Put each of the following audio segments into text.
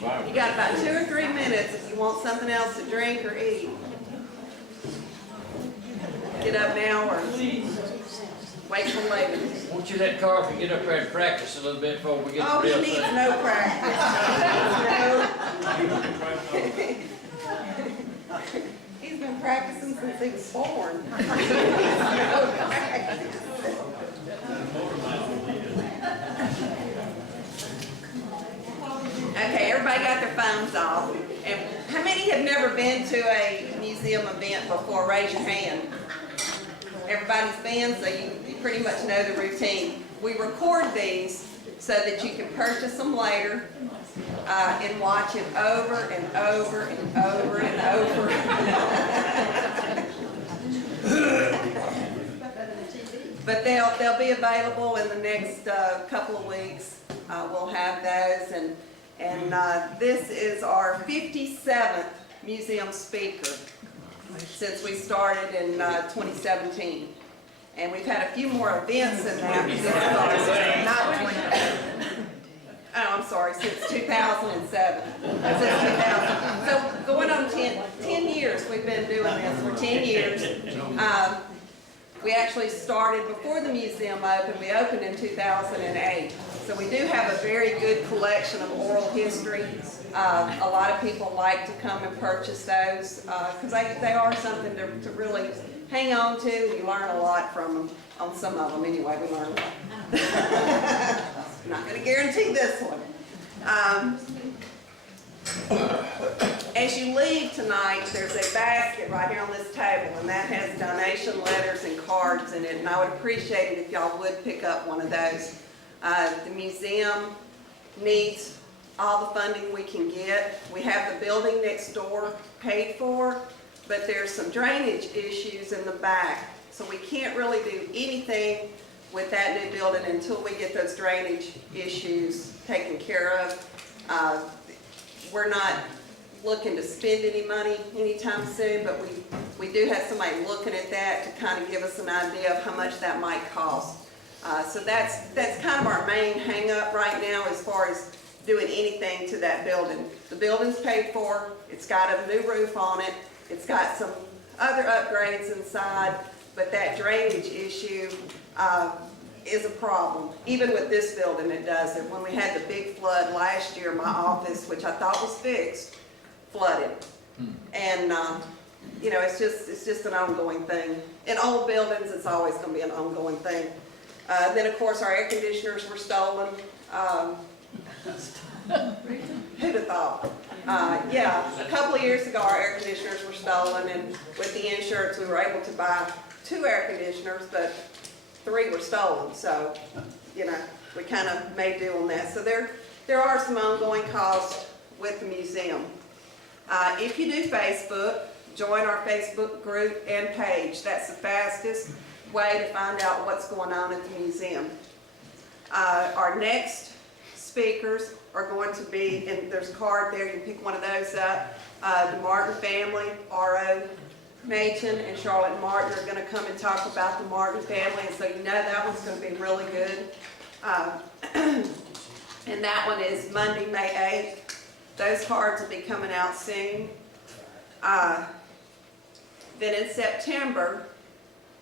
You got about 2 or 3 minutes if you want something else to drink or eat. Get up now or wait till later. Won't you let Carleton get up there and practice a little bit before we get Oh, to he real needs thing? no practice. He's been practicing since he was born. Okay, everybody got their phones off. And how many have never been to a museum event before? Raise your hand. Everybody's been, so you pretty much know the routine. We record these so that you can purchase them later and watch it over and over and over and over. But they'll be available in the next couple of weeks. We'll have those, and this is our 57th museum speaker since we started in 2017. And we've had a few more events than that. I'm sorry, since 2007. Since 2000. So going on 10 years we've been doing this, for 10 years. We actually started before the museum opened. We opened in 2008. So we do have a very good collection of oral history. A lot of people like to come and purchase those because they are something to really hang on to. You learn a lot from them. On some of them anyway, we learn a lot. I'm not going to guarantee this one. As you leave tonight, there's a basket right here on this table, and that has donation letters and cards in it, and I would appreciate it if y'all would pick up one of those. The museum needs all the funding we can get. We have the building next door paid for, but there's some drainage issues in the back, so we can't really do anything with that new building until we get those drainage issues taken care of. We're not looking to spend any money anytime soon, but we do have somebody looking at that to kind of give us an idea of how much that might cost. So that's kind of our main hang up right now as far as doing anything to that building. The building's paid for, it's got a new roof on it, it's got some other upgrades inside, but that drainage issue is a problem. Even with this building it does it. When we had the big flood last year, my office, which I thought was fixed, flooded. And you know, it's just an ongoing thing. In old buildings, it's always going to be an ongoing thing. Then of course our air conditioners were stolen. Who'd have thought? Yeah, a couple of years ago our air conditioners were stolen, and with the insurance we were able to buy 2 air conditioners, but 3 were stolen. So, you know, we kind of made do on that. So there are some ongoing costs with the museum. If you do Facebook, join our Facebook group and page. That's the fastest way to find out what's going on at the museum. Our next speakers are going to be, and there's a card there, you can pick one of those up. The Martin family, R.O. Machen and Charlotte Martin are going to come and talk about the Martin family, and so you know that one's going to be really good. And that one is Monday, May 8th. Those cards will be coming out soon. Then in September,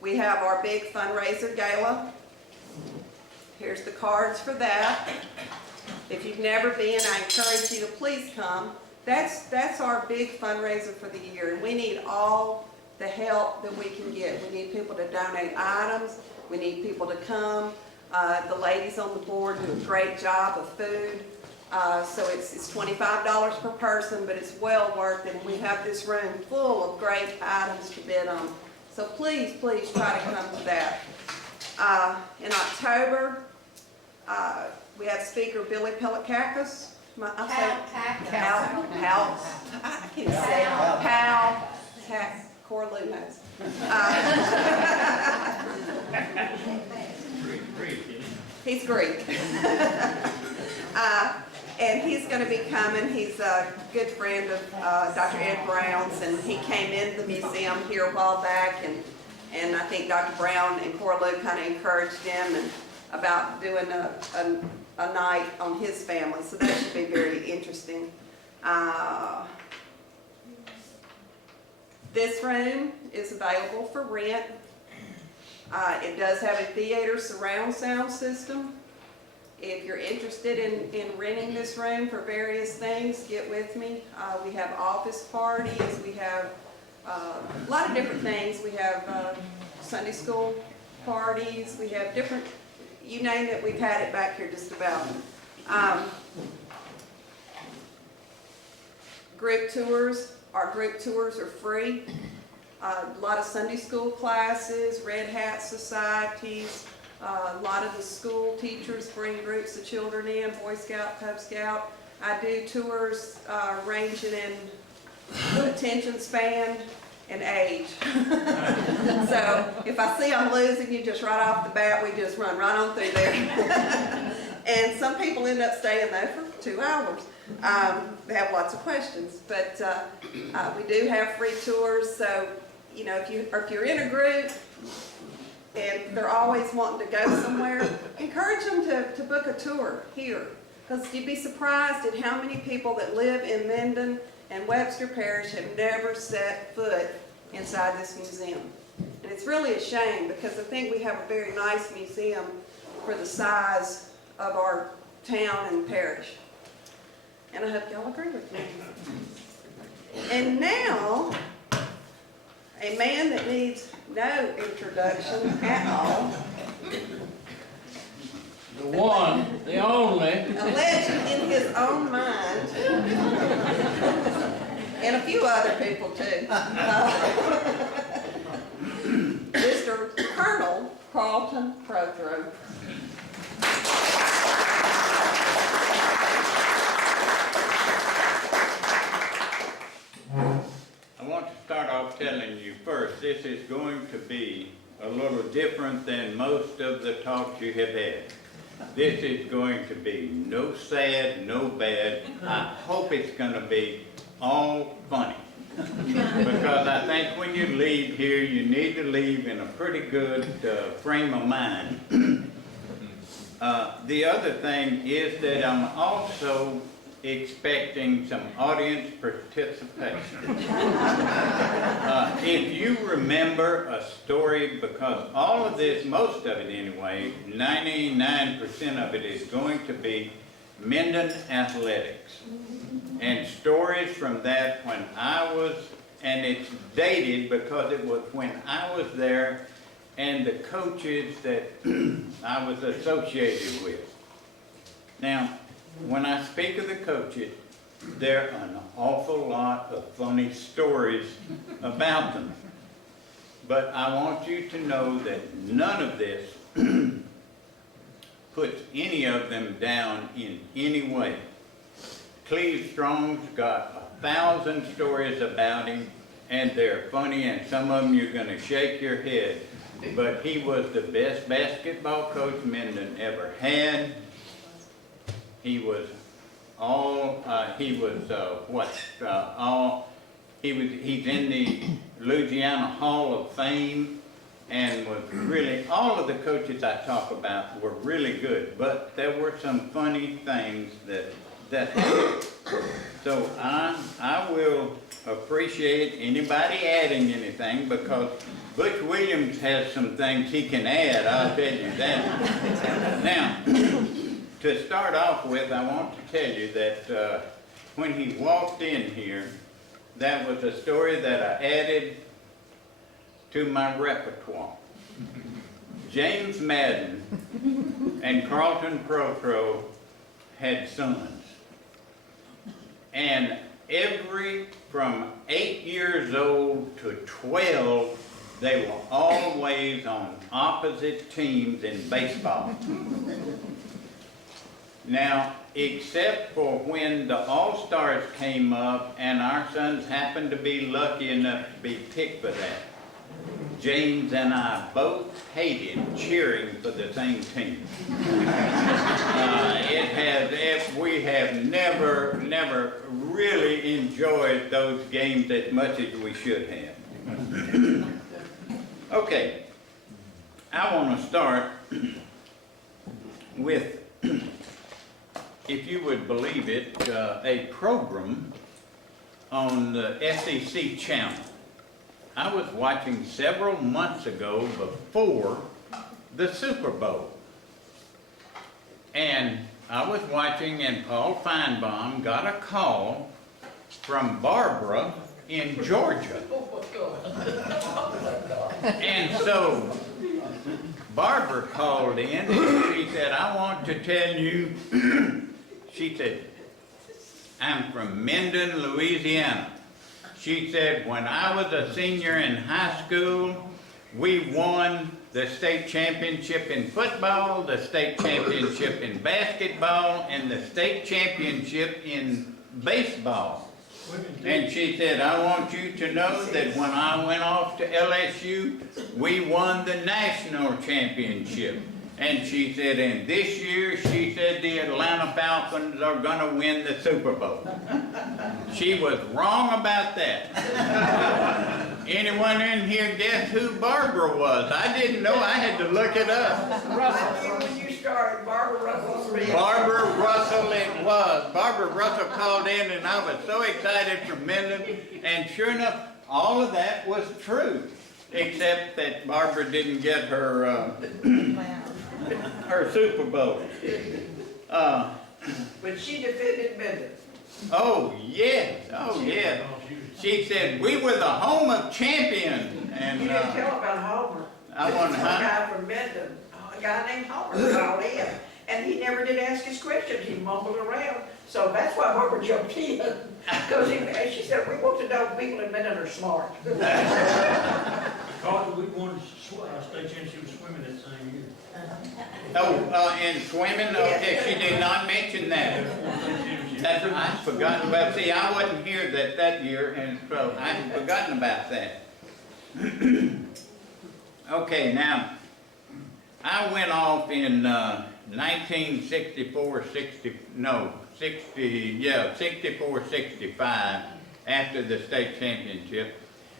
we have our big fundraiser gala. Here's the cards for that. If you've never been, I encourage you to please come. That's our big fundraiser for the year, and we need all the help that we can get. We need people to donate items. We need people to come. The ladies on the board do a great job of food. So it's $25 per person, but it's well worth it. And we have this room full of great items to bid on. So please, please try to come to that. In October, we have speaker Billy Pelicakis. I can't say it. Corlew knows. He's Greek. And he's going to be coming. He's a good friend of Dr. Ed Brown's, and he came into the museum here a while back, and I think Dr. Brown and Corlew kind of encouraged him about doing a night on his family, so that should be very interesting. This room is available for rent. It does have a theater surround sound system. If you're interested in renting this room for various things, get with me. We have office parties, we have a lot of different things. We have Sunday school parties, we have different, you name it, we've had it back here just about. Group tours, our group tours are free. A lot of Sunday school classes, Red Hat societies, a lot of the school teachers bring groups of children in, Boy Scout, Cub Scout. I do tours ranging in attention span and age. So if I see I'm losing you just right off the bat, we just run right on through there. And some people end up staying there for 2 hours. They have lots of questions, but we do have free tours. So, you know, if you're in a group and they're always wanting to go somewhere, encourage them to book a tour here, because you'd be surprised at how many people that live in Minden and Webster Parish have never set foot inside this museum. And it's really a shame, because I think we have a very nice museum for the size of our town and parish. And I hope y'all agree with me. And now, a man that needs no introduction at all. The one, the only. A legend in his own mind. And a few other people too. Mr. Colonel Carleton Prothro. I want to start off telling you first, this is going to be a little different than most of the talks you have had. This is going to be no sad, no bad. I hope it's going to be all funny. Because I think when you leave here, you need to leave in a pretty good frame of mind. The other thing is that I'm also expecting some audience participation. If you remember a story, because all of this, most of it anyway, 99% of it is going to be Minden athletics. And stories from that when I was, and it's dated because it was when I was there and the coaches that I was associated with. Now, when I speak of the coaches, there are an awful lot of funny stories about them. But I want you to know that none of this puts any of them down in any way. Cleve Strong's got 1,000 stories about him, and they're funny, and some of them you're going to shake your head. But he was the best basketball coach Minden ever had. He was he's in the Louisiana Hall of Fame, and was really, all of the coaches I talk about were really good, but there were some funny things that happened. So I will appreciate anybody adding anything, because Butch Williams has some things he can add, I'll tell you that. Now, to start off with, I want to tell you that when he walked in here, that was a story that I added to my repertoire. James Madden and Carleton Prothro had sons. And from 8 years old to 12, they were always on opposite teams in baseball. Now, except for when the All-Stars came up and our sons happened to be lucky enough to be picked for that, James and I both hated cheering for the same team. We have never really enjoyed those games as much as we should have. Okay, I want to start with if you would believe it, a program on the SEC channel. I was watching several months ago before the Super Bowl. And I was watching, and Paul Feinbaum got a call from Barbara in Georgia. And so Barbara called in and she said, I want to tell you, she said, I'm from Minden, Louisiana. She said, when I was a senior in high school, we won the state championship in football, the state championship in basketball, and the state championship in baseball. And she said, I want you to know that when I went off to LSU, we won the national championship. And she said, and this year, she said, the Atlanta Falcons are going to win the Super Bowl. She was wrong about that. Anyone in here guess who Barbara was? I didn't know. I had to look it up. I knew when you started, Barbara Russell. Barbara Russell it was. Barbara Russell called in, and I was so excited for Minden. And sure enough, all of that was true, except that Barbara didn't get her her Super Bowl. But she defended Minden. Oh yes, oh yes. She said we were the home of champions, and You didn't tell about Homer. I wonder This is how- a guy from Minden, a guy named Homer called in, and he never did ask his questions. He mumbled around. So that's why Barbara jumped in, because she said, we want to know if people in Minden are smart. Carleton, we won state championship swimming that same year. in swimming. Okay, she did not mention that. That's what I forgotten about. See, I wasn't here that year, and so I had forgotten about that. Okay, now I went off in 1964, 64, 65, after the state championship.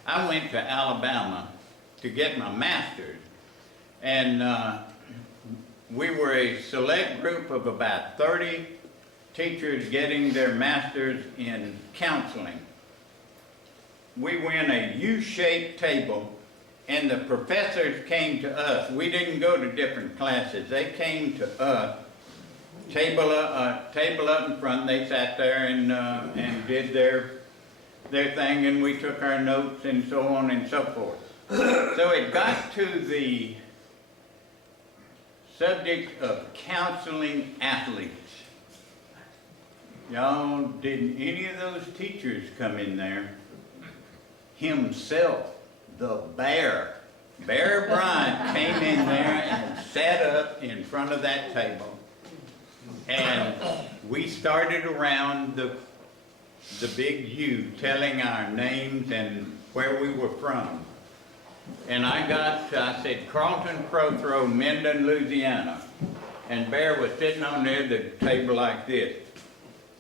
I went to Alabama to get my master's, and we were a select group of about 30 teachers getting their master's in counseling. We were in a U-shaped table, and the professors came to us. We didn't go to different classes. They came to us, table up in front. They sat there and did their thing, and we took our notes and so on and so forth. So it got to the subject of counseling athletes. Y'all, didn't any of those teachers come in there? Himself, the Bear Bryant, came in there and sat up in front of that table. And we started around the big U, telling our names and where we were from. And I said, Carleton Prothro, Minden, Louisiana. And Bear was sitting on there at the table like this.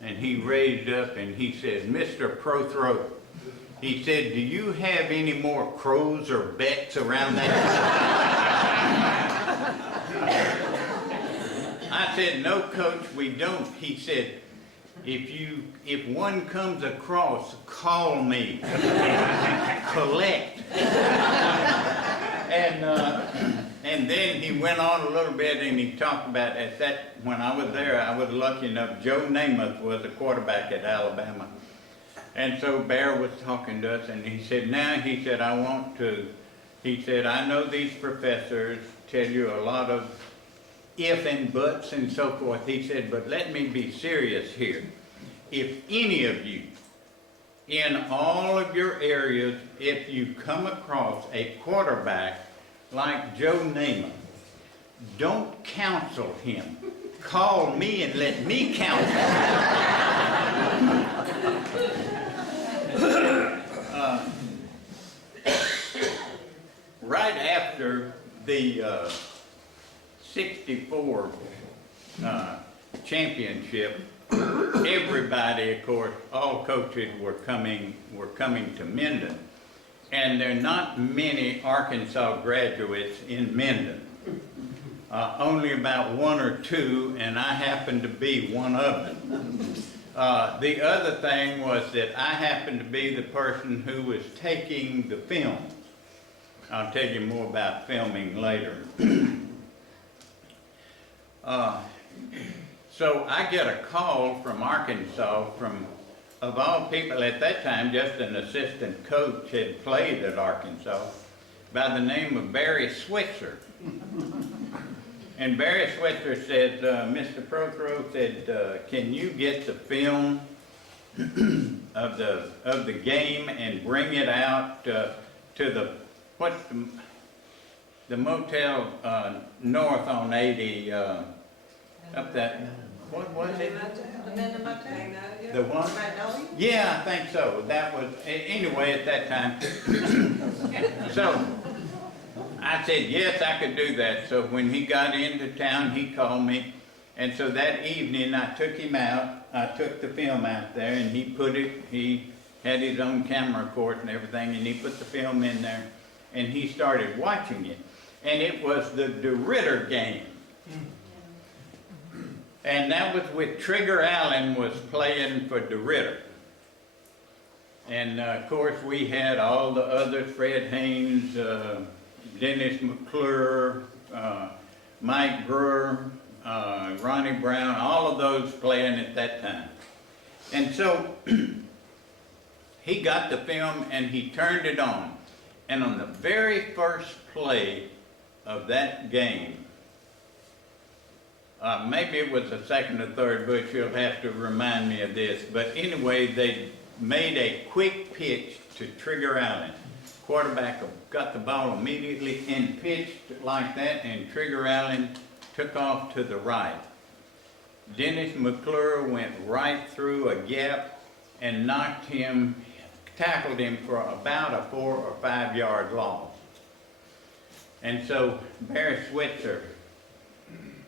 And he raised up and he said, Mr. Prothro, he said, do you have any more crows or becks around that? I said, no, Coach, we don't. He said, if one comes across, call me. Collect. And then he went on a little bit and he talked about when I was there, I was lucky enough, Joe Namath was a quarterback at Alabama. And so Bear was talking to us and he said, I know these professors tell you a lot of if and buts and so forth. He said, but let me be serious here. If any of you, in all of your areas, if you come across a quarterback like Joe Namath, don't counsel him. Call me and let me counsel him. Right after the 64 championship, everybody, of course, all coaches were coming to Minden. And there are not many Arkansas graduates in Minden. only about one or two, and I happened to be one of them. The other thing was that I happened to be the person who was taking the film. I'll tell you more about filming later. So I get a call from Arkansas from, of all people at that time, just an assistant coach had played at Arkansas by the name of Barry Switzer. And Barry Switzer said, Mr. Prothro said, can you get the film of the game and bring it out to the, what's the motel north on 80, up that, what was it? The one? Yeah, I think so. That was, anyway, at that time. So, I said, yes, I could do that. So when he got into town, he called me. And so that evening, I took him out. I took the film out there, and he had his own camera, of course, and everything, and he put the film in there, and he started watching it. And it was the DeRitter game. And that was with Trigger Allen was playing for DeRitter. And of course, we had all the others, Fred Haynes, Dennis McClure, Mike Brewer, Ronnie Brown, all of those playing at that time. And so he got the film and he turned it on. And on the very first play of that game, maybe it was the second or third, but you'll have to remind me of this. But anyway, they made a quick pitch to Trigger Allen. Quarterback got the ball immediately and pitched like that, and Trigger Allen took off to the right. Dennis McClure went right through a gap and tackled him for about a 4 or 5 yard loss. And so Barry Switzer,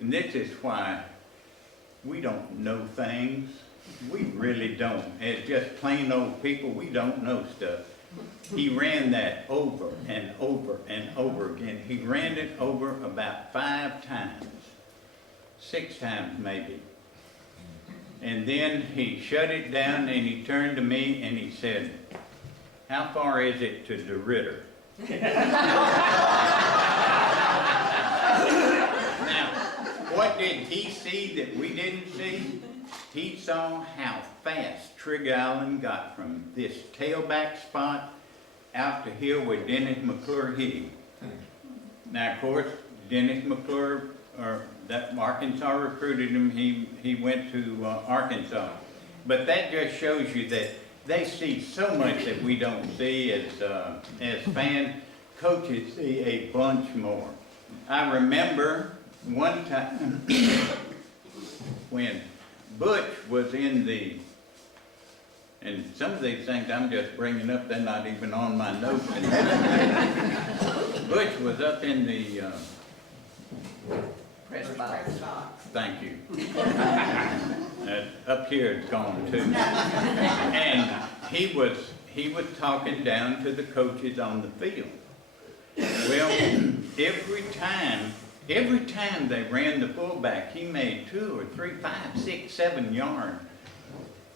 and this is why we don't know things. We really don't. As just plain old people, we don't know stuff. He ran that over and over and over again. He ran it over about 5 times, 6 times maybe. And then he shut it down and he turned to me and he said, how far is it to DeRitter? Now, what did he see that we didn't see? He saw how fast Trigger Allen got from this tailback spot out to here where Dennis McClure hit him. Now, of course, Dennis McClure, that Arkansas recruited him. He went to Arkansas. But that just shows you that they see so much that we don't see as fans. Coaches see a bunch more. I remember one time when Butch was in and some of these things I'm just bringing up, they're not even on my notes. Butch was up in the Press box. thank you. Up here it's gone too. And he was talking down to the coaches on the field. Well, every time they ran the fullback, he made 2 or 3, 5, 6, 7 yards.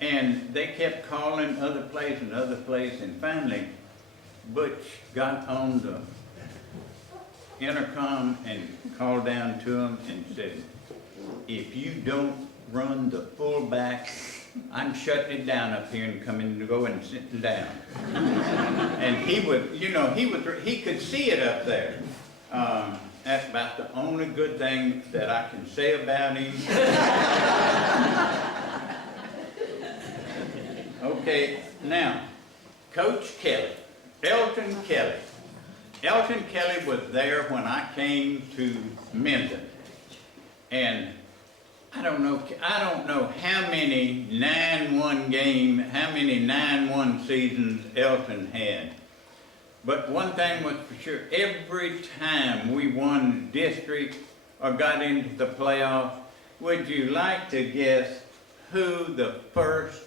And they kept calling other plays, and finally, Butch got on the intercom and called down to him and said, if you don't run the fullback, I'm shutting it down up here and coming to go and sitting down. And he could see it up there. That's about the only good thing that I can say about him. Okay, now, Coach Kelly, Elton Kelly. Elton Kelly was there when I came to Minden. And I don't know how many 9-1 seasons Elton had. But one thing was for sure, every time we won district or got into the playoffs, would you like to guess who the first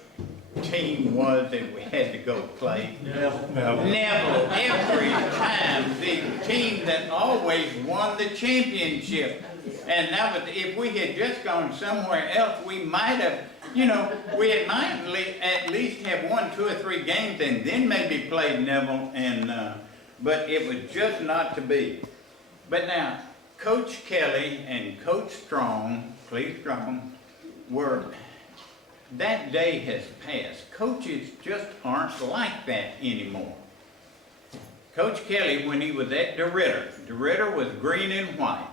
team was that we had to go play? Neville. Every time. The team that always won the championship. And that was, if we had just gone somewhere else, we might have, you know, we had might at least have won 2 or 3 games and then maybe played Neville, and, but it was just not to be. But now, Coach Kelly and Coach Strong, Cleve Strong, that day has passed. Coaches just aren't like that anymore. Coach Kelly, when he was at DeRitter was green and white.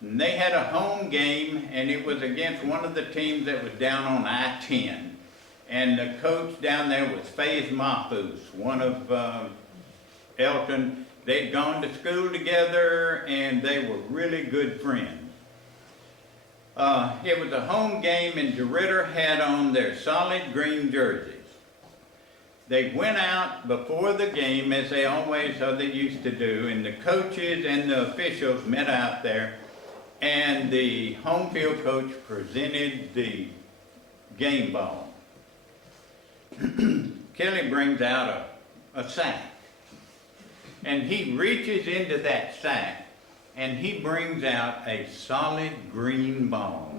And they had a home game, and it was against one of the teams that was down on I-10. And the coach down there was Faze Mahfouz, one of Elton. They'd gone to school together, and they were really good friends. It was a home game, and DeRitter had on their solid green jerseys. They went out before the game, as they used to do, and the coaches and the officials met out there, and the home field coach presented the game ball. Kelly brings out a sack, and he reaches into that sack, and he brings out a solid green ball.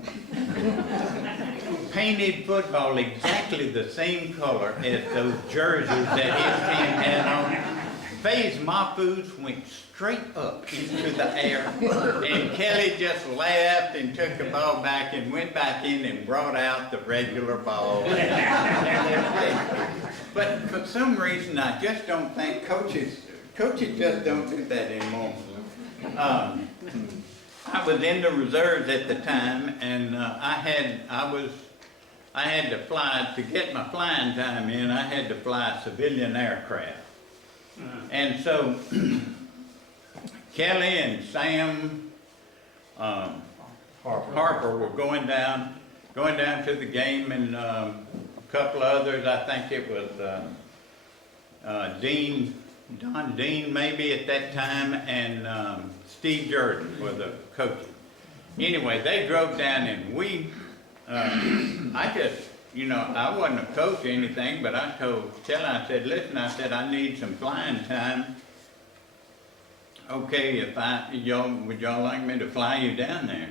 Painted football exactly the same color as those jerseys that his team had on. Faze Mahfouz went straight up into the air, and Kelly just laughed and took the ball back and went back in and brought out the regular ball. But for some reason, I just don't think coaches just don't do that anymore. I was in the reserves at the time, and I had to fly, to get my flying time in, I had to fly civilian aircraft. And so Kelly and Sam Harper were going down to the game, and a couple of others, I think it was Don Dean maybe at that time, and Steve Jordan were the coaches. Anyway, they drove down, and I wasn't a coach or anything, but I told Kelly, I said, listen, I need some flying time. Okay, would y'all like me to fly you down there?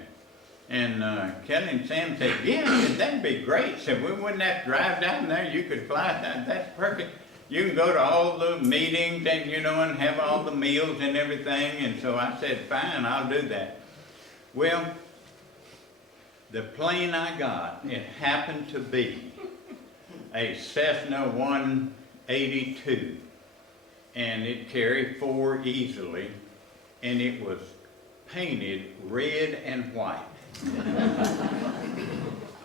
And Kelly and Sam said, yeah, that'd be great. Said, we wouldn't have to drive down there, you could fly down, that's perfect. You can go to all the meetings and, and have all the meals and everything. And so I said, fine, I'll do that. Well, the plane I got, it happened to be a Cessna 182, and it carried 4 easily, and it was painted red and white.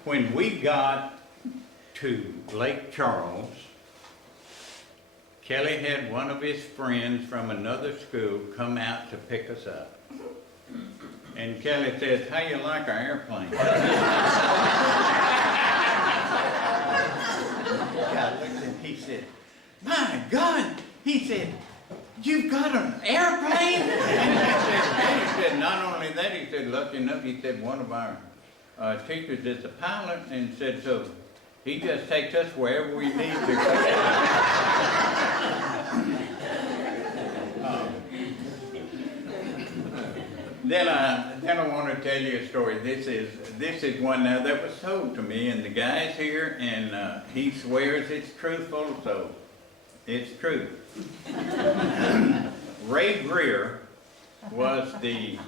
When we got to Lake Charles, Kelly had one of his friends from another school come out to pick us up. And Kelly says, how you like our airplane? He said, my God, he said, you've got an airplane? And he said, not only that, he said, lucky enough, he said, one of our teachers is a pilot, and said, so he just takes us wherever we need to go. Then I want to tell you a story. This is one now that was told to me, and the guy's here, and he swears it's truthful, so it's true. Ray Greer was the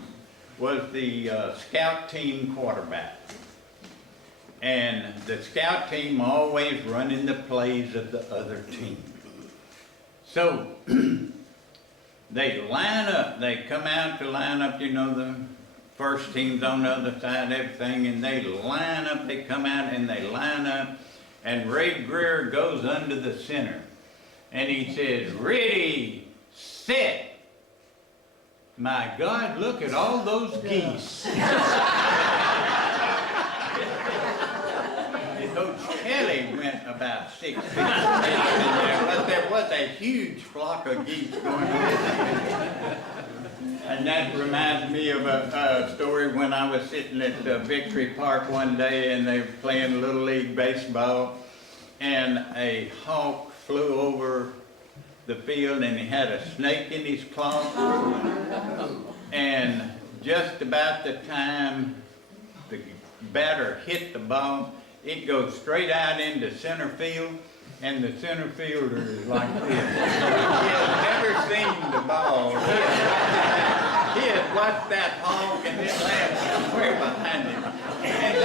scout team quarterback, and the scout team always running the plays of the other team. So they line up, they come out to line up, the first team's on the other side, everything, and they line up, they come out and they line up, and Ray Greer goes under the center, and he says, ready, set. My God, look at all those geese. Coach Kelly went about 6 feet in there, but there was a huge flock of geese going on. And that reminds me of a story when I was sitting at Victory Park one day, and they were playing Little League baseball, and a hawk flew over the field, and he had a snake in his claw. And just about the time the batter hit the ball, it goes straight out into center field, and the center fielder is like this. He has never seen the ball. He has watched that hawk and it lands somewhere behind him. And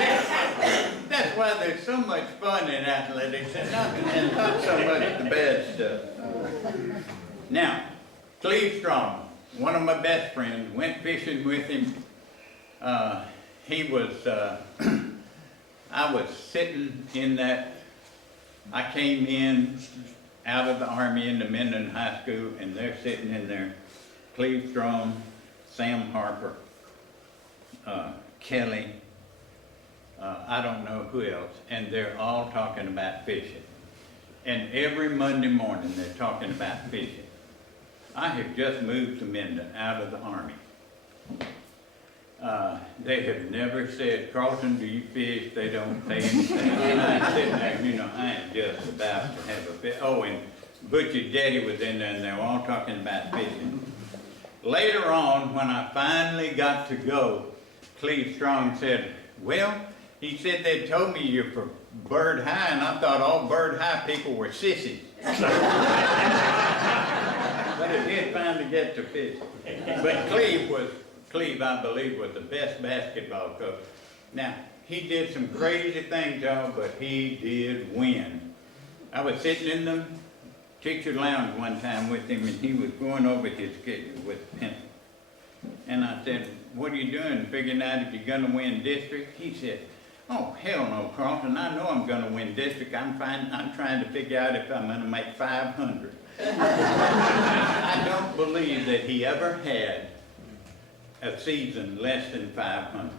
that's why there's so much fun in athletics and not so much the bad stuff. Now, Cleve Strong, one of my best friends, went fishing with him. I was sitting in that, I came in out of the Army into Minden High School, and they're sitting in there, Cleve Strong, Sam Harper, Kelly, I don't know who else, and they're all talking about fishing. And every Monday morning they're talking about fishing. I have just moved to Minden out of the Army. They have never said, Carleton, do you fish? They don't say anything. And I'm sitting there, you know, I am just about to have a fish. Oh, and Butch's daddy was in there, and they were all talking about fishing. Later on, when I finally got to go, Cleve Strong said, well, he said they told me you're from Byrd High, and I thought all Byrd High people were sissies. But it did finally get to fishing. But Cleve, I believe, was the best basketball coach. Now, he did some crazy things, y'all, but he did win. I was sitting in the teacher lounge one time with him, and he was going over his schedule with a pencil. And I said, what are you doing, figuring out if you're going to win district? He said, oh, hell no, Carleton, I know I'm going to win district. I'm trying to figure out if I'm going to make 500. I don't believe that he ever had a season less than 500.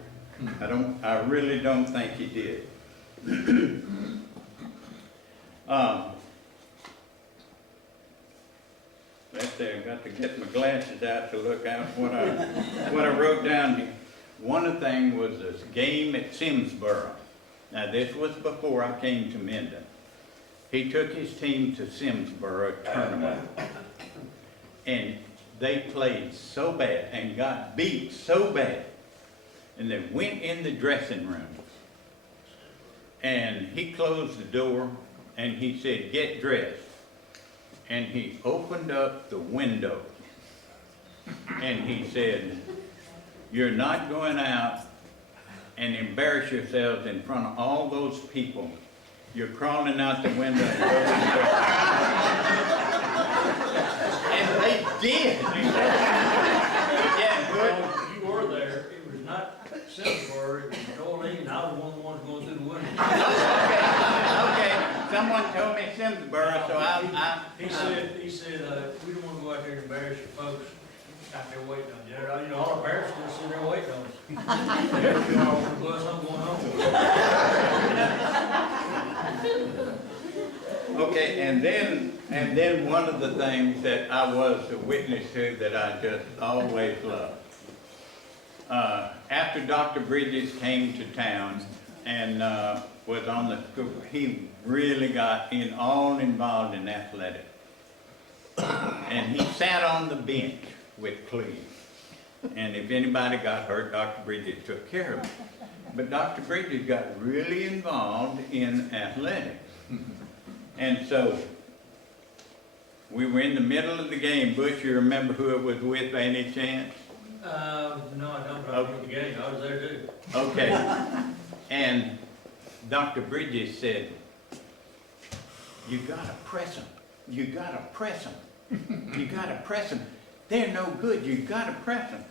I really don't think he did. Let's see, I've got to get my glasses out to look out what I wrote down here. One of the things was this game at Simsboro. Now this was before I came to Minden. He took his team to Simsboro tournament, and they played so bad and got beat so bad, and they went in the dressing room, and he closed the door, and he said, get dressed. And he opened up the window, and he said, you're not going out and embarrass yourselves in front of all those people. You're crawling out the window and going and they did. Yeah, good. You were there, it was not Simsboro, it was Dorcheat, and I was one of the ones going through the window. Okay, someone told me Simsboro, so He said, we don't want to go out there and embarrass your folks out there waiting on you. You know, all the parents are just sitting there waiting on us. They're sure all the bus, I'm going home. Okay, and then one of the things that I was a witness to that I just always loved. After Dr. Bridges came to town and was on the school, he really got all involved in athletics. And he sat on the bench with Cleve. And if anybody got hurt, Dr. Bridges took care of it. But Dr. Bridges got really involved in athletics. And so, we were in the middle of the game. Butch, you remember who it was with by any chance? No, I don't remember the game, I was there too. Okay. And Dr. Bridges said, you gotta press them. You gotta press them. You gotta press them. They're no good, you gotta press them.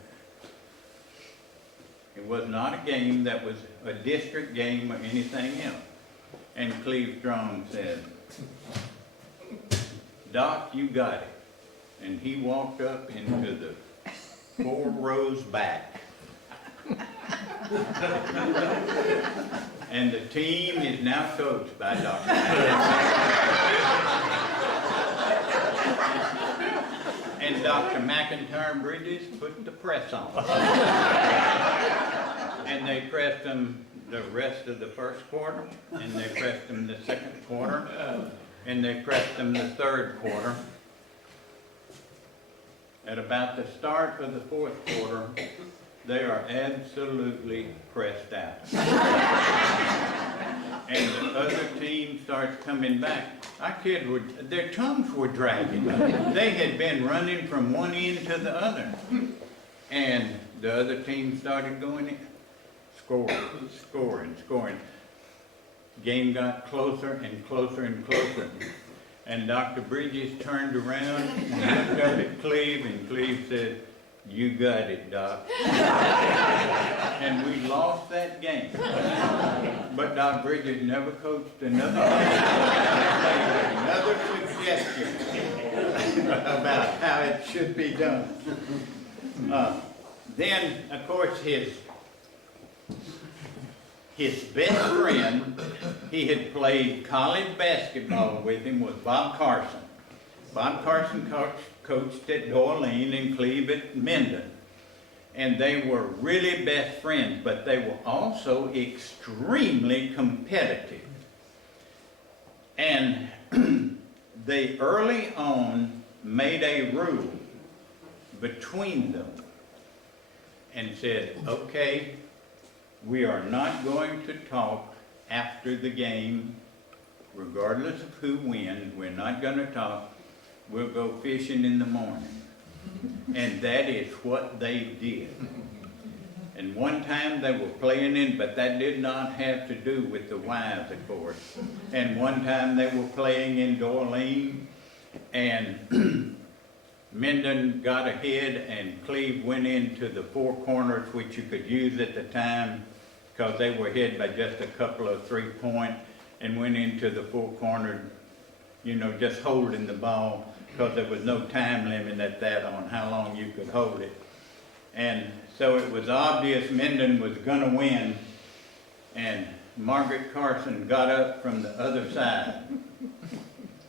It was not a game that was a district game or anything else. And Cleve Strong said, Doc, you got it. And he walked up into the 4 rows back. And the team is now coached by Dr. And Dr. McIntyre Bridges put the press on. And they pressed them the rest of the first quarter, and they pressed them the second quarter, and they pressed them the third quarter. At about the start of the fourth quarter, They are absolutely pressed out. And the other team starts coming back. Our kids were, their tongues were dragging. They had been running from one end to the other. And the other team started going in. Scoring. Game got closer and closer and closer. And Dr. Bridges turned around and looked up at Cleve, and Cleve said, "You got it, Doc." And we lost that game. But Doc Bridges never coached another game. Another suggestion about how it should be done. Then, of course, his best friend, he had played college basketball with him, was Bob Carson. Bob Carson coached at Dorcheat and Cleve at Minden. And they were really best friends, but they were also extremely competitive. And they early on made a rule between them and said, okay, we are not going to talk after the game, regardless of who wins. We're not going to talk. We'll go fishing in the morning. And that is what they did. And one time they were playing in, but that did not have to do with the wives, of course. And one time they were playing in Dorcheat, and Minden got ahead, and Cleve went into the four corners, which you could use at the time, because they were ahead by just a couple of 3-point, and went into the four corner, you know, just holding the ball, because there was no time limit at that on how long you could hold it. And so it was obvious Minden was going to win, and Margaret Carson got up from the other side,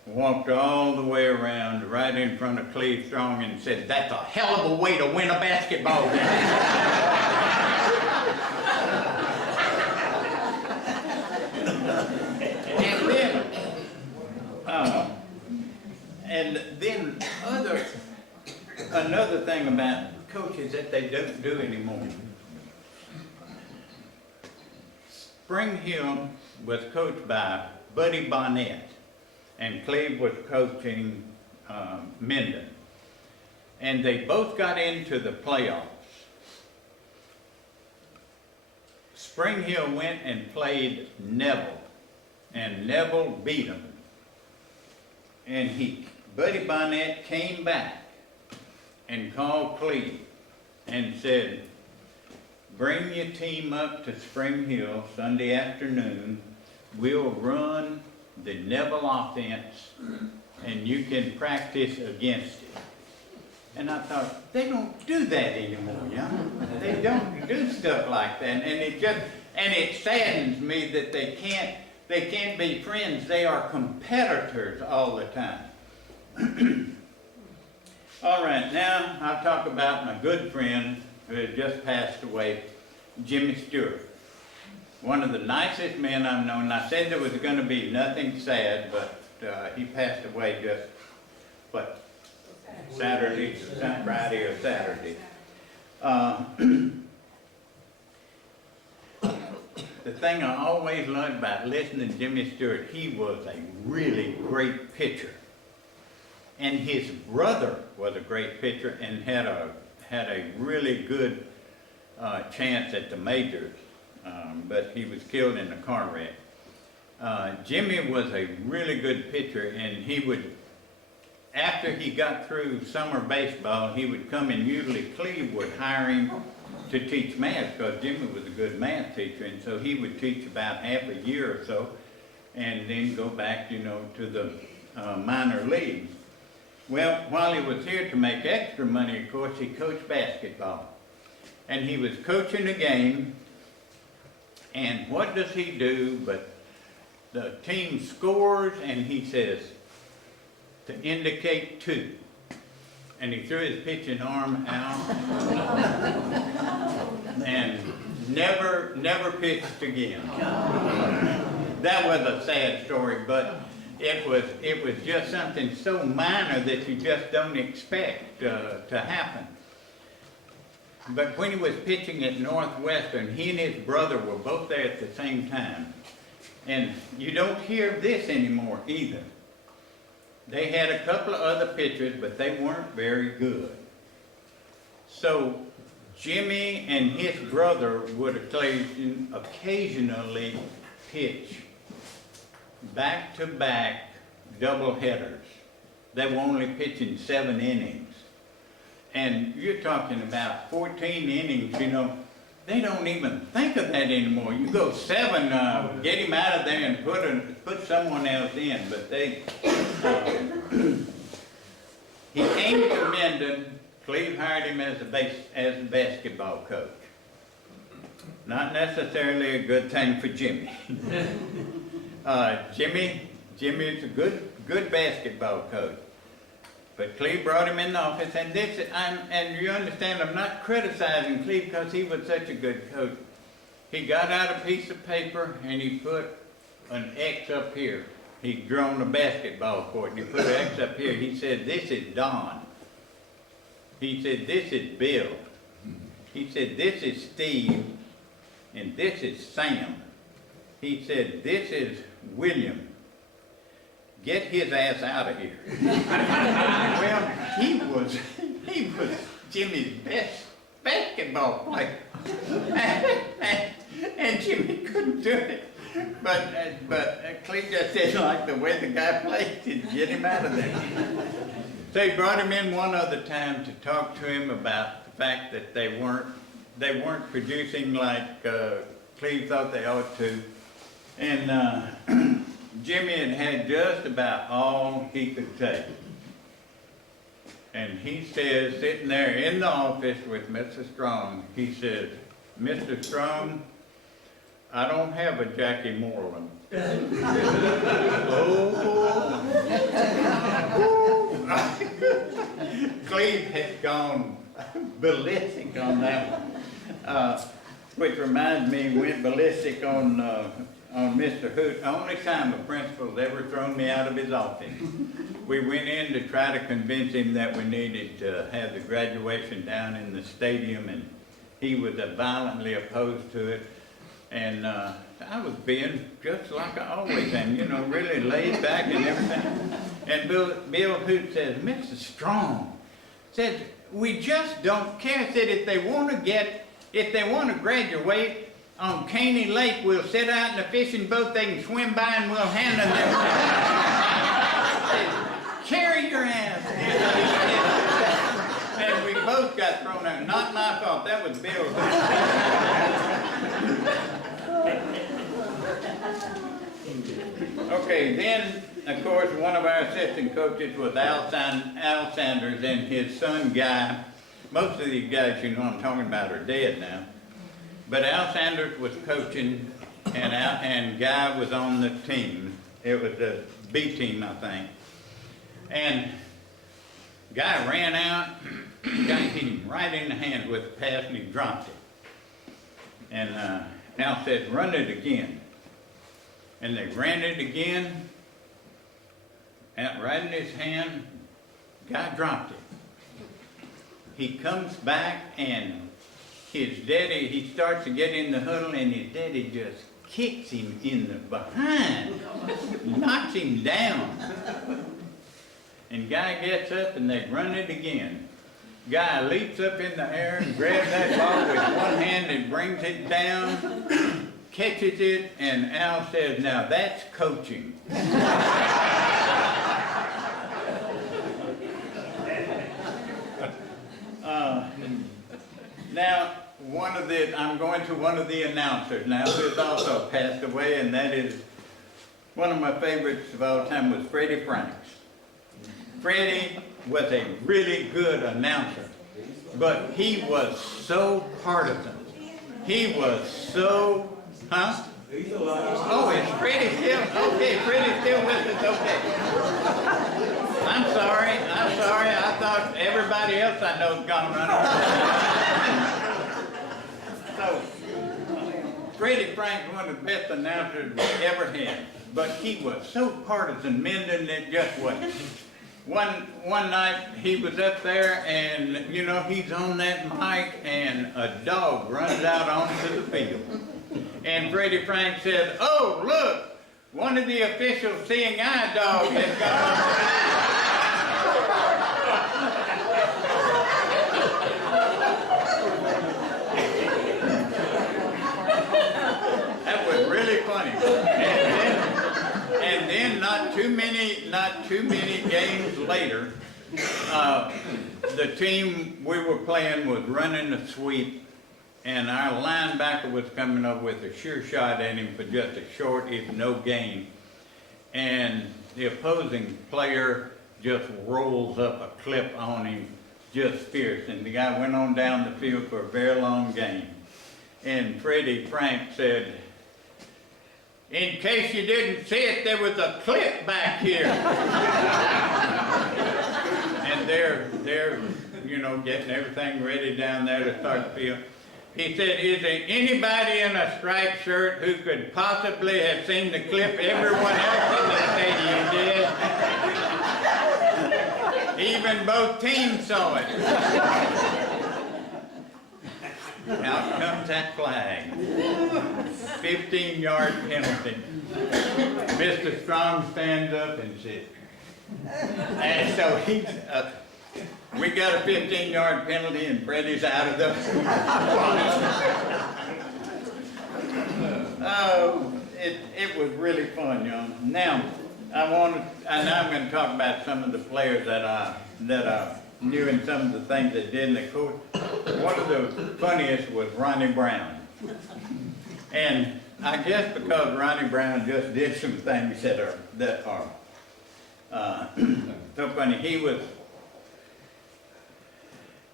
walked all the way around right in front of Cleve Strong and said, "That's a hell of a way to win a basketball game." And then another thing about coaches that they don't do anymore. Spring Hill was coached by Buddy Barnett, and Cleve was coaching Minden. And they both got into the playoffs. Spring Hill went and played Neville, and Neville beat them. And Buddy Barnett came back and called Cleve and said, "Bring your team up to Spring Hill Sunday afternoon. We'll run the Neville offense and you can practice against it." And I thought, they don't do that anymore, They don't do stuff like that. And it saddens me that they can't be friends. They are competitors all the time. All right, now I'll talk about my good friend who has just passed away, Jimmy Stewart. One of the nicest men I've known. I said there was going to be nothing sad, but he passed away just, Friday or Saturday. The thing I always loved about listening to Jimmy Stewart, he was a really great pitcher. And his brother was a great pitcher and had a really good chance at the majors, but he was killed in a car wreck. Jimmy was a really good pitcher, and he would, after he got through summer baseball, he would come, and usually Cleve would hire him to teach math, because Jimmy was a good math teacher, and so he would teach about half a year or so, and then go back, to the minor leagues. Well, while he was here to make extra money, of course, he coached basketball. And he was coaching a game, and what does he do but the team scores, and he says, to indicate 2. And he threw his pitching arm out and never pitched again. That was a sad story, but it was just something so minor that you just don't expect to happen. but when he was pitching at Northwestern, he and his brother were both there at the same time. And you don't hear this anymore either. They had a couple of other pitchers, but they weren't very good. So Jimmy and his brother would occasionally pitch back-to-back double headers. They were only pitching 7 innings. And you're talking about 14 innings, you know, they don't even think of that anymore. You go 7, get him out of there and put someone else in, but they, he came to Minden. Cleve hired him as a basketball coach. Not necessarily a good thing for Jimmy. Jimmy's a good basketball coach. But Cleve brought him in the office, and and you understand, I'm not criticizing Cleve because he was such a good coach. He got out a piece of paper and he put an X up here. He'd drawn a basketball court and he put an X up here. He said, "This is Don." He said, "This is Bill." He said, "This is Steve, and this is Sam." He said, "This is William. Get his ass out of here." Well, he was Jimmy's best basketball player. And Jimmy couldn't do it. But Cleve just didn't like the way the guy played to get him out of there. So he brought him in one other time to talk to him about the fact that they weren't producing like Cleve thought they ought to. And Jimmy had just about all he could take. And he says, sitting there in the office with Mr. Strong, he says, "Mr. Strong, I don't have a Jackie Moreland." Cleve had gone ballistic on that one. Which reminds me, went ballistic on Mr. Hoot. The only time a principal's ever thrown me out of his office. We went in to try to convince him that we needed to have the graduation down in the stadium, and he was violently opposed to it. And I was being just like I always am, you know, really laid back and everything. And Bill Hoot says, "Mr. Strong," says, "we just don't care." Said if they want to graduate on Caney Lake, we'll sit out in a fishing boat, they can swim by and we'll hand them their carry your ass. And we both got thrown out. Not my fault, that was Bill. Okay, then, of course, one of our assistant coaches was Al Sanders, and his son Guy. Most of these guys you know I'm talking about are dead now. But Al Sanders was coaching, and Guy was on the team. It was the B team, I think. And Guy ran out, Guy hit him right in the hand with a pass, and he dropped it. And Al said, "Run it again." And they ran it again, out right in his hand. Guy dropped it. He comes back, and his daddy, he starts to get in the huddle, and his daddy just kicks him in the behind, knocks him down. And Guy gets up, and they run it again. Guy leaps up in the air and grabs that ball with one hand and brings it down, catches it, and Al says, "Now that's coaching." Now, I'm going to one of the announcers now who has also passed away, and that is one of my favorites of all time was Freddie Franks. Freddie was a really good announcer, but he was so partisan. He was so, huh? Oh, is Freddie still? Okay, Freddie's still with us, okay. I'm sorry. I thought everybody else I know's gone running. So, Freddie Frank's one of the best announcers we ever had, but he was so partisan, Minden, it just wasn't. one night he was up there and, you know, he's on that mic and a dog runs out onto the field. And Freddie Frank said, "Oh, look, one of the official seeing eye dogs has gone." That was really funny. And then not too many games later, the team we were playing was running a sweep, and our linebacker was coming up with a sure shot at him for just a short, if no gain. And the opposing player just rolls up a clip on him, just fierce. And the guy went on down the field for a very long game. And Freddie Frank said, "In case you didn't see it, there was a clip back here." And they're, you know, getting everything ready down there to start the field. He said, "Is there anybody in a striped shirt who could possibly have seen the clip everyone else in the stadium did? Even both teams saw it." Out comes that flag. 15-yard penalty. Mr. Strong stands up and says, and so he's, we got a 15-yard penalty and Freddie's out of the... Oh, it was really fun, y'all. Now, I'm going to talk about some of the players that I knew and some of the things they did in the court. One of the funniest was Ronnie Brown. And I guess because Ronnie Brown just did some things that are so funny.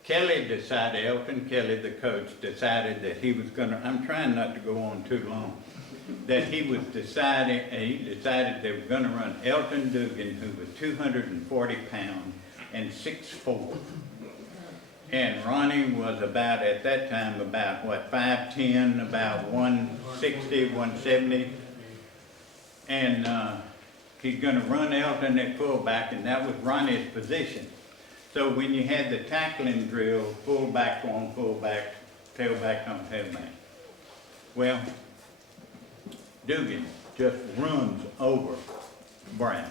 Elton Kelly, the coach, decided that he was gonna, I'm trying not to go on too long, that he decided they were gonna run Elton Dugan, who was 240 pounds and 6'4". And Ronnie was about, at that time, about, what, 5'10", about 160, 170. And he's going to run Elton at fullback, and that was Ronnie's position. So when you had the tackling drill, fullback on fullback, tailback on tailback. Well, Dugan just runs over Brown.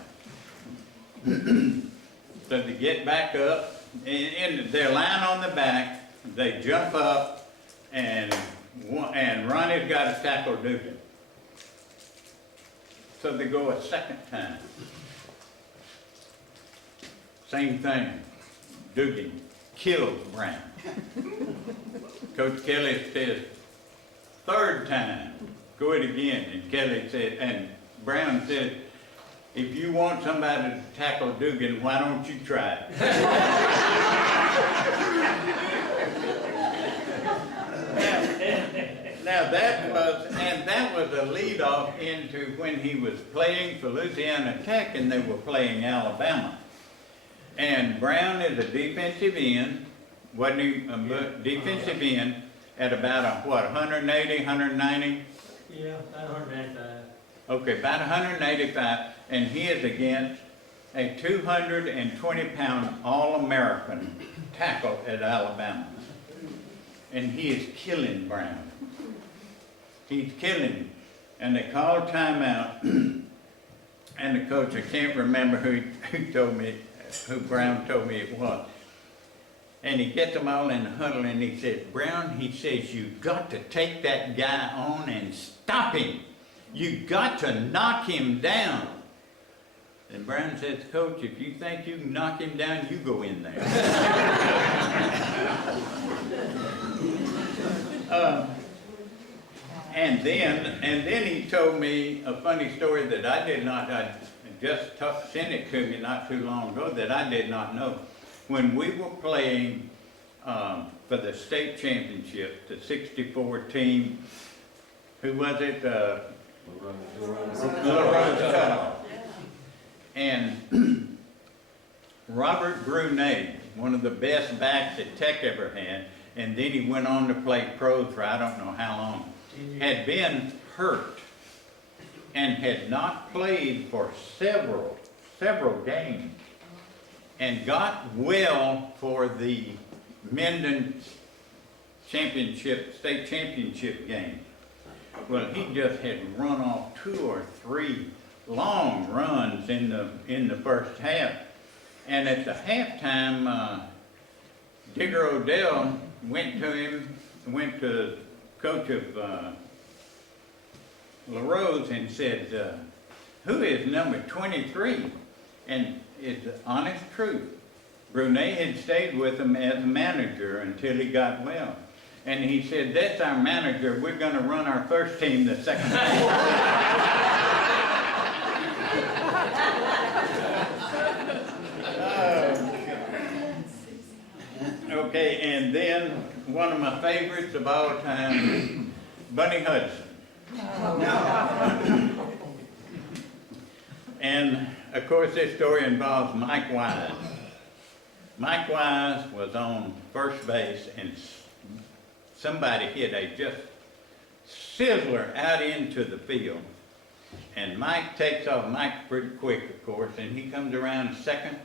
So to get back up, in their line on the back, they jump up, and Ronnie's got to tackle Dugan. So they go a second time. Same thing. Dugan kills Brown. Coach Kelly says, third time, go it again. And Kelly said, and Brown said, "If you want somebody to tackle Dugan, why don't you try it?" Now that was a lead off into when he was playing for Louisiana Tech and they were playing Alabama. And Brown is a defensive end, wasn't he? Defensive end at about 180, 190? Yeah, about 185. Okay, about 185, and he is against a 220-pound All-American tackle at Alabama. And he is killing Brown. He's killing him. And they called timeout, and the coach, I can't remember who Brown told me it was. And he gets them all in the huddle, and he said, "Brown," he says, "you've got to take that guy on and stop him. You got to knock him down." And Brown says, "Coach, if you think you can knock him down, you go in there." And then he told me a funny story that I just sent it to me not too long ago, that I did not know. When we were playing for the state championship, the 64 team, who was it? And Robert Brunet, one of the best backs that Tech ever had, and then he went on to play pro for I don't know how long, had been hurt and had not played for several games. and got well for the Minden championship, state championship game. Well, he just had run off 2 or 3 long runs in the first half. And at the halftime, Digger Odell went to coach of LaRose and said, who is number 23? And it's the honest truth. Brunet had stayed with him as a manager until he got well. And he said, that's our manager. We're going to run our first team the second half. Okay, and then one of my favorites of all time, Bunge Hudson. And of course, this story involves Mike Wise. Mike Wise was on first base, and somebody hit a just sizzler out into the field. And Mike takes off. Mike's pretty quick, of course, and he comes around second,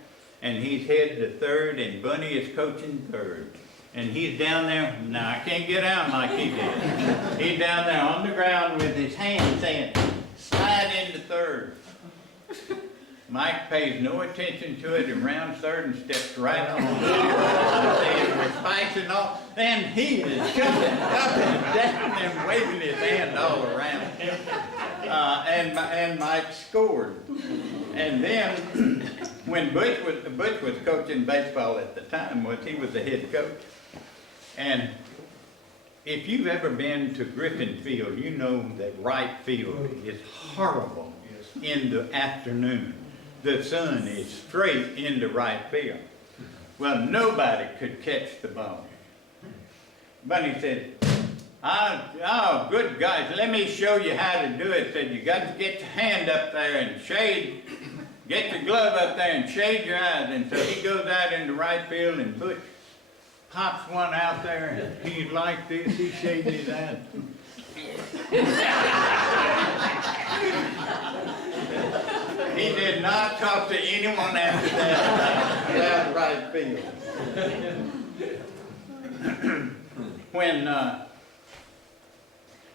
and he's headed to third, and Bunge is coaching third. And he's down there. Now, I can't get out like he did. He's down there on the ground with his hand saying, slide into third. Mike pays no attention to it and rounds third and steps right on. We're spicing off, and he is jumping up and down and waving his hand all around. And Mike scored. And then when Butch was coaching baseball at the time, he was the head coach. And if you've ever been to Griffin Field, you know that right field is horrible in the afternoon. The sun is straight into right field. Well, nobody could catch the ball. Bunge said, oh, good guys, let me show you how to do it. Said, you got to get your hand up there and shade, get your glove up there and shade your eyes. And so he goes out into right field, and Butch pops one out there, and he's like this, he shades his eyes. He did not talk to anyone after that about right field. When,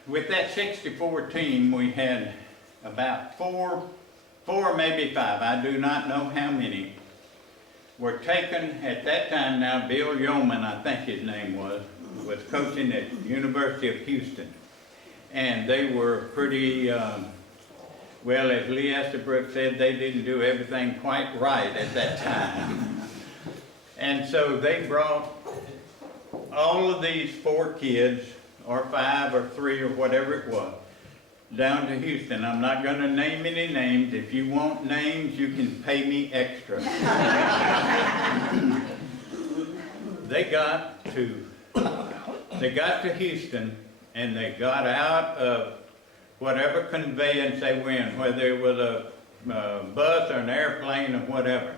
with that 64 team, we had about four, maybe 5, I do not know how many, were taken at that time. Now, Bill Yeoman, I think his name was coaching at University of Houston. And they were pretty, well, as Lee Estabrook said, they didn't do everything quite right at that time. And so they brought all of these 4 kids, or 5 or 3 or whatever it was, down to Houston. I'm not going to name any names. If you want names, you can pay me extra. They got to Houston, and they got out of whatever conveyance they were in, whether it was a bus or an airplane or whatever.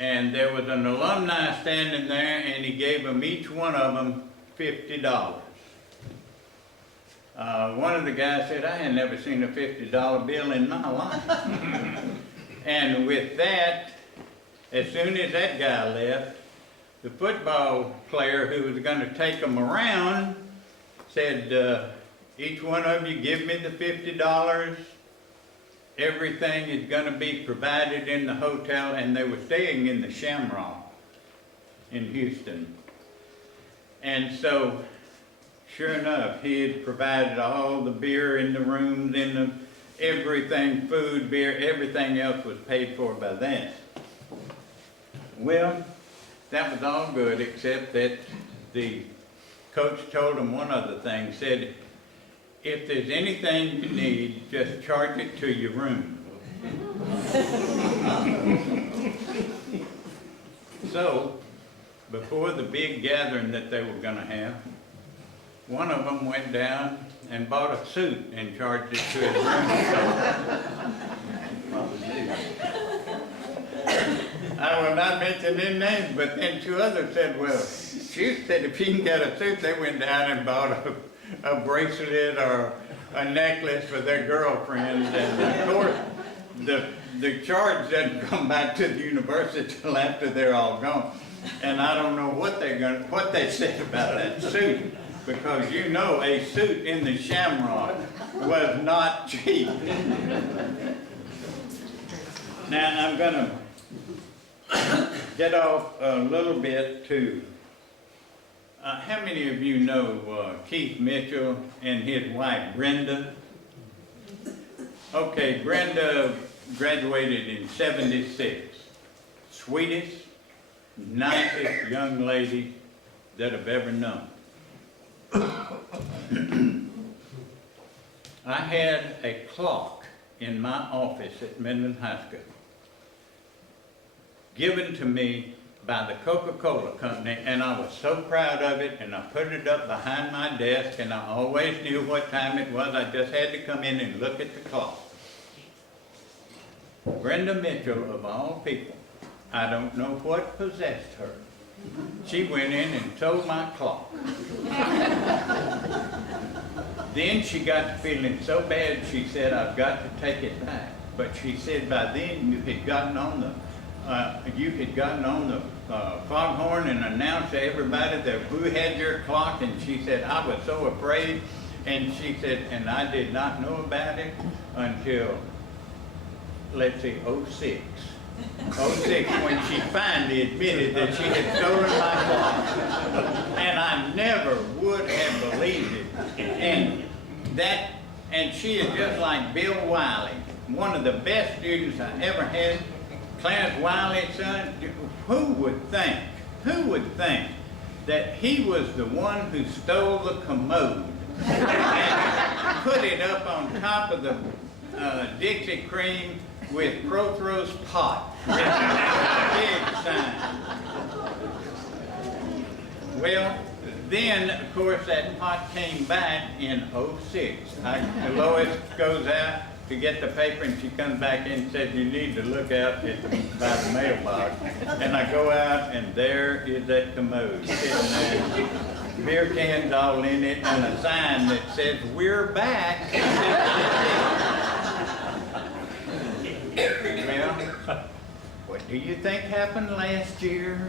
And there was an alumni standing there, and he gave them, each one of them, $50. One of the guys said, I had never seen a $50 bill in my life. And with that, as soon as that guy left, the football player who was going to take them around said, each one of you give me the $50. Everything is going to be provided in the hotel. And they were staying in the Shamrock in Houston. And so, sure enough, he had provided all the beer in the rooms, everything, food, beer, everything else was paid for by that. Well, that was all good, except that the coach told him one other thing, said, if there's anything you need, just charge it to your room. So, before the big gathering that they were going to have, one of them went down and bought a suit and charged it to his room. I will not mention their names, but then 2 others said, well, she said if she can get a suit, they went down and bought a bracelet or a necklace for their girlfriends. And of course, the the charge doesn't come back to the university till after they're all gone. And I don't know what they said about that suit, because you know a suit in the Shamrock was not cheap. Now I'm gonna get off a little bit to, how many of you know Keith Mitchell and his wife Brenda? Okay, Brenda graduated in '76. Sweetest, nicest young lady that I've ever known. I had a clock in my office at Minden High School given to me by the Coca-Cola company, and I was so proud of it, and I put it up behind my desk, and I always knew what time it was. I just had to come in and look at the clock. Brenda Mitchell, of all people, I don't know what possessed her. She went in and stole my clock. Then she got to feeling so bad, she said, I've got to take it back. But she said by then you had gotten on the foghorn and announced to everybody that who had your clock, and she said, I was so afraid. And she said, and I did not know about it until, let's see, '06. '06, when she finally admitted that she had stolen my clock. And I never would have believed it. And she is just like Bill Wiley, one of the best students I ever had. Clarence Wiley's son. Who would think that he was the one who stole the commode and put it up on top of the Dixie cream with Prothro's pot. Big sign. Well, then, of course, that pot came back in '06. Lois goes out to get the paper, and she comes back in and says, you need to look out by the mailbox. And I go out, and there is that commode sitting there. Beer cans all in it, and a sign that says, we're back. Well, what do you think happened last year?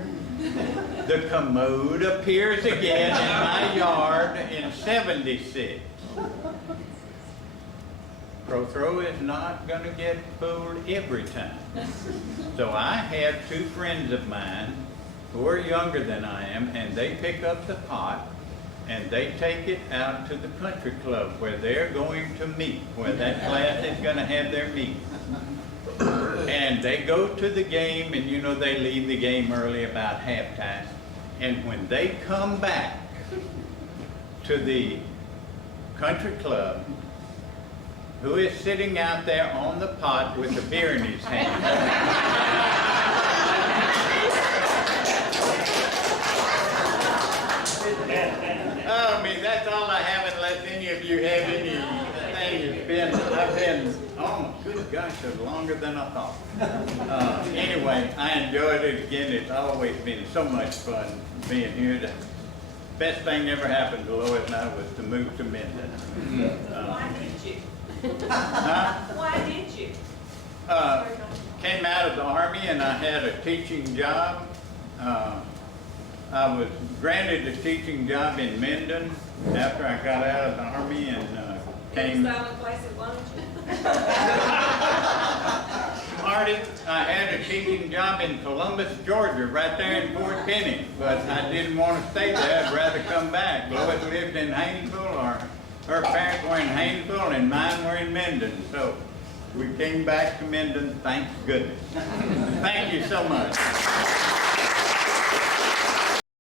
The commode appears again in my yard in '76. Prothro is not going to get fooled every time. So I have two friends of mine who are younger than I am, and they pick up the pot and they take it out to the country club where they're going to meet, where that class is going to have their meeting. And they go to the game, and you know they leave the game early, about halftime. And when they come back to the country club, who is sitting out there on the pot with a beer in his hand? Oh, I mean, that's all I have, unless any of you have anything. I've been, oh my good gosh, it's longer than I thought. Anyway, I enjoyed it again. It's always been so much fun being here. The best thing ever happened to Lois and I was to move to Minden. Why did you? Why did you? Came out of the Army, and I had a teaching job. I was granted a teaching job in Minden after I got out of the Army, and came. Silent place at lunch. Marty, I had a teaching job in Columbus, Georgia, right there in Fort Penny, but I didn't want to stay there. I'd rather come back. Lois lived in Haynesville, or her parents were in Haynesville, and mine were in Minden. So we came back to Minden, thank goodness. Thank you so much.